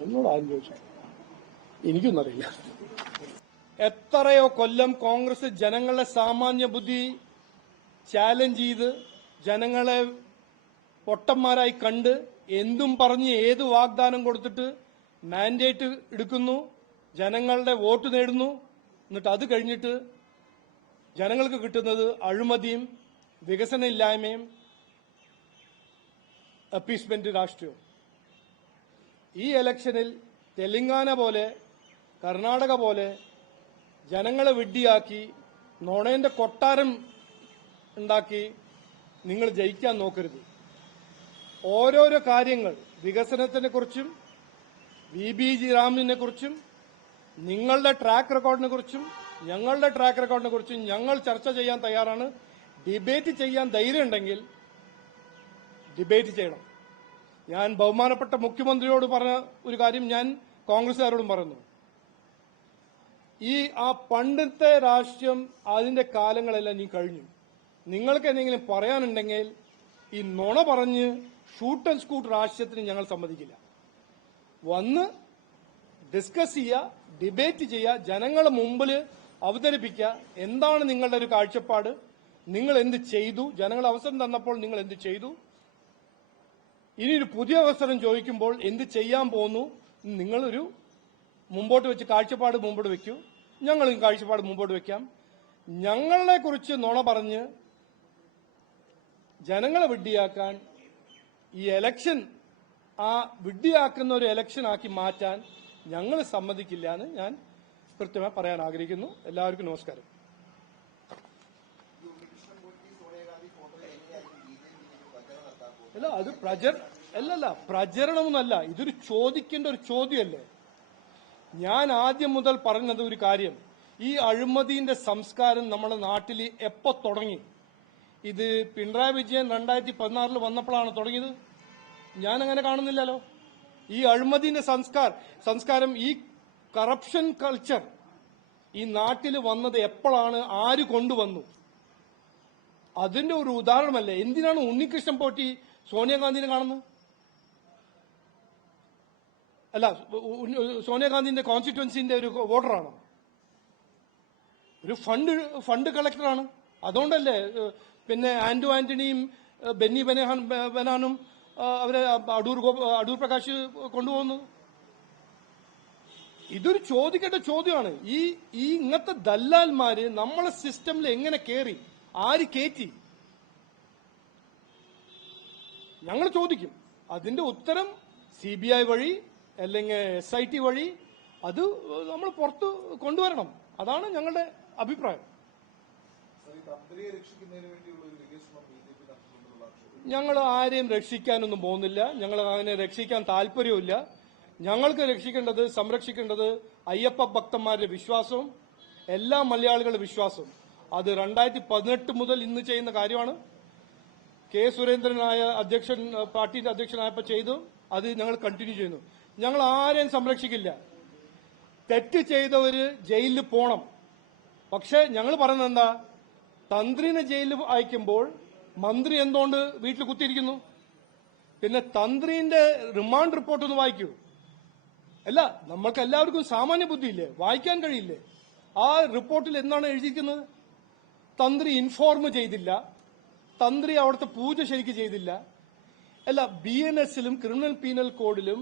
എന്നോട് ആരും ചോദിച്ചു. എനിക്കൊന്നും അറിയില്ല എത്രയോ കൊല്ലം കോൺഗ്രസ് ജനങ്ങളെ സാമാന്യ ബുദ്ധി ചാലഞ്ച് ചെയ്ത് ജനങ്ങളെ പൊട്ടന്മാരായി കണ്ട് എന്തും പറഞ്ഞ് ഏത് വാഗ്ദാനം കൊടുത്തിട്ട് മാൻഡേറ്റ് എടുക്കുന്നു ജനങ്ങളുടെ വോട്ട് നേടുന്നു. എന്നിട്ട് അത് കഴിഞ്ഞിട്ട് ജനങ്ങൾക്ക് കിട്ടുന്നത് അഴിമതിയും വികസനമില്ലായ്മയും അപ്പീസ്മെന്റ് രാഷ്ട്രീയവും ഈ ഇലക്ഷനിൽ തെലങ്കാന പോലെ കർണാടക പോലെ ജനങ്ങളെ വിഡ്ഢിയാക്കി നുണേന്റെ കൊട്ടാരം ഉണ്ടാക്കി നിങ്ങൾ ജയിക്കാൻ നോക്കരുത്. ഓരോരോ കാര്യങ്ങൾ വികസനത്തിനെ കുറിച്ചും വി. ബി. ജി. റാമിനെ കുറിച്ചും നിങ്ങളുടെ ട്രാക്ക് റെക്കോർഡിനെ കുറിച്ചും ഞങ്ങളുടെ ട്രാക്ക് റെക്കോർഡിനെ കുറിച്ചും ഞങ്ങൾ ചർച്ച ചെയ്യാൻ തയ്യാറാണ്. ഡിബേറ്റ് ചെയ്യാൻ ധൈര്യം ഉണ്ടെങ്കിൽ ഡിബേറ്റ് ചെയ്യണം. ഞാൻ ബഹുമാനപ്പെട്ട മുഖ്യമന്ത്രിയോട് പറഞ്ഞ ഒരു കാര്യം ഞാൻ കോൺഗ്രസുകാരോടും പറയുന്നു. ഈ ആ പണ്ടത്തെ രാഷ്ട്രീയം അതിന്റെ കാലങ്ങളെല്ലാം നീ കഴിഞ്ഞു. നിങ്ങൾക്ക് എന്തെങ്കിലും പറയാനുണ്ടെങ്കിൽ ഈ നുണ പറഞ്ഞ് ഷൂട്ട് ആൻഡ് സ്കൂട്ട് രാഷ്ട്രീയത്തിന് ഞങ്ങൾ സമ്മതിക്കില്ല. വന്ന് ഡിസ്കസ് ചെയ്യുക ഡിബേറ്റ് ചെയ്യുക ജനങ്ങളുടെ മുമ്പിൽ അവതരിപ്പിക്കുക. എന്താണ് നിങ്ങളുടെ ഒരു കാഴ്ചപ്പാട്? നിങ്ങൾ എന്ത് ചെയ്തു? ജനങ്ങൾ അവസരം തന്നപ്പോൾ നിങ്ങൾ എന്ത് ചെയ്തു? ഇനി ഒരു പുതിയ അവസരം ചോദിക്കുമ്പോൾ എന്ത് ചെയ്യാൻ പോകുന്നു? നിങ്ങളൊരു മുമ്പോട്ട് വെച്ച് കാഴ്ചപ്പാട് മുമ്പോട്ട് വെക്കൂ. ഞങ്ങളും കാഴ്ചപ്പാട് മുമ്പോട്ട് വെക്കാം. ഞങ്ങളെ കുറിച്ച് നുണ പറഞ്ഞ് ജനങ്ങളെ വിഡ്ഢിയാക്കാൻ ഈ എലക്ഷൻ ആ വിഡ്ഢിയാക്കുന്ന ഒരു എലക്ഷൻ ആക്കി മാറ്റാൻ ഞങ്ങൾ സമ്മതിക്കില്ല എന്ന് ഞാൻ കൃത്യമായി പറയാൻ ആഗ്രഹിക്കുന്നു. എല്ലാവർക്കും നമസ്കാരം. അല്ല അത് പ്രചര അല്ലല്ല പ്രചരണമെന്നല്ല ഇതൊരു ചോദിക്കേണ്ട ഒരു ചോദ്യമല്ലേ? ഞാൻ ആദ്യം മുതൽ പറഞ്ഞത് ഒരു കാര്യം. ഈ അഴിമതിന്റെ സംസ്കാരം നമ്മുടെ നാട്ടിൽ എപ്പോ തുടങ്ങി? ഇത് പിണറായി വിജയൻ രണ്ടായിരത്തി പതിനാറിൽ വന്നപ്പോഴാണ് തുടങ്ങിയത്? ഞാൻ അങ്ങനെ കാണുന്നില്ലല്ലോ. ഈ അഴിമതിന്റെ സംസ്കാർ സംസ്കാരം ഈ കറപ്ഷൻ കൾച്ചർ ഈ നാട്ടിൽ വന്നത് എപ്പോഴാണ്? ആര് കൊണ്ടുവന്നു? അതിന്റെ ഒരു ഉദാഹരണമല്ലേ? എന്തിനാണ് ഉണ്ണികൃഷ്ണൻ പോറ്റി സോണിയാഗാന്ധിനെ കാണുന്നത്? അല്ല സോണിയാഗാന്ധിന്റെ കോൺസ്റ്റിറ്റ്യുവൻസിന്റെ ഒരു വോട്ടറാണ്? ഒരു ഫണ്ട് ഫണ്ട് കളക്ടറാണ് അതുകൊണ്ടല്ലേ പിന്നെ ആന്റോ ആന്റണിയും ബെന്നി ബനഹാൻ ബനാനും അവരെ അടൂർ അടൂർ പ്രകാശ് കൊണ്ടുപോകുന്നത് ഇതൊരു ചോദിക്കേണ്ട ചോദ്യമാണ്. ഈ ഈ ഇങ്ങനത്തെ ദല്ലാൽമാര് നമ്മളെ സിസ്റ്റമിൽ എങ്ങനെ കയറി ആര് കയറ്റി ഞങ്ങൾ ചോദിക്കും. അതിന്റെ ഉത്തരം സി ബി ഐ വഴി അല്ലെങ്കിൽ എസ് ഐ ടി വഴി അത് നമ്മൾ പുറത്ത് കൊണ്ടുവരണം. അതാണ് ഞങ്ങളുടെ അഭിപ്രായം. ഞങ്ങൾ ആരെയും രക്ഷിക്കാനൊന്നും പോകുന്നില്ല. ഞങ്ങൾ അതിനെ രക്ഷിക്കാൻ താല്പര്യമില്ല ഞങ്ങൾക്ക് രക്ഷിക്കേണ്ടത് സംരക്ഷിക്കേണ്ടത് അയ്യപ്പ ഭക്തന്മാരുടെ വിശ്വാസവും എല്ലാ മലയാളികളുടെ വിശ്വാസവും. അത് രണ്ടായിരത്തി പതിനെട്ട് മുതൽ ഇന്ന് ചെയ്യുന്ന കാര്യമാണ്. കെ സുരേന്ദ്രനായ അധ്യക്ഷൻ പാർട്ടിയുടെ അധ്യക്ഷനായപ്പോൾ ചെയ്തു. അത് ഞങ്ങൾ കണ്ടിന്യൂ ചെയ്യുന്നു. ഞങ്ങൾ ആരെയും സംരക്ഷിക്കില്ല. തെറ്റ് ചെയ്തവര് ജയിലിൽ പോണം. പക്ഷെ ഞങ്ങൾ പറയുന്നത് എന്താ? തന്ത്രിനെ ജയിലിൽ അയക്കുമ്പോൾ മന്ത്രി എന്തുകൊണ്ട് വീട്ടിൽ കുത്തിയിരിക്കുന്നു? പിന്നെ തന്ത്രിന്റെ റിമാൻഡ് റിപ്പോർട്ട് ഒന്ന് വായിക്കൂ. അല്ല നമ്മൾക്ക് എല്ലാവർക്കും സാമാന്യ ബുദ്ധിയില്ലേ? വായിക്കാൻ കഴിയില്ലേ? ആ റിപ്പോർട്ടിൽ എന്താണ് എഴുതിയിരിക്കുന്നത്? തന്ത്രി ഇൻഫോർം ചെയ്തില്ല. തന്ത്രി അവിടുത്തെ പൂജ ശരിക്ക് ചെയ്തില്ല. അല്ല ബി എൻ എസിലും ക്രിമിനൽ പീനൽ കോഡിലും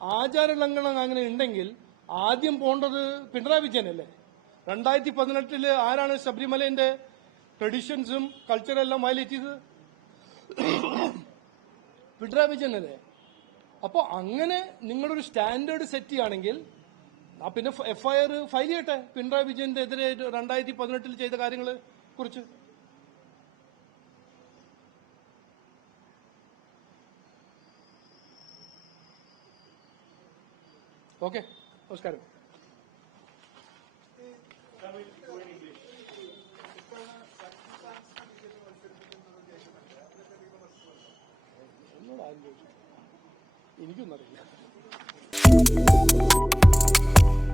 ആചാര ലംഘനം അങ്ങനെ ഉണ്ടെങ്കിൽ ആദ്യം പോണ്ടത് പിണറായി വിജയനല്ലേ? രണ്ടായിരത്തി പതിനെട്ടിൽ ആരാണ് ശബരിമലേന്റെ ട്രഡീഷൻസും കൾച്ചറെല്ലാം വയലേറ്റ് ചെയ്തത് പിണറായി വിജയനല്ലേ? അപ്പോൾ അങ്ങനെ നിങ്ങളൊരു സ്റ്റാൻഡേർഡ് സെറ്റ് ചെയ്യുകയാണെങ്കിൽ ആ പിന്നെ എഫ്ഐആർ ഫയൽ ചെയ്യട്ടെ? പിണറായി വിജയന്റെ എതിരെ രണ്ടായിരത്തി പതിനെട്ടിൽ ചെയ്ത കാര്യങ്ങളെ കുറിച്ച്. ഓക്കെ നമസ്കാരം. എന്നോട് ആരും ചോദിച്ചു എനിക്കൊന്നും അറിയില്ല.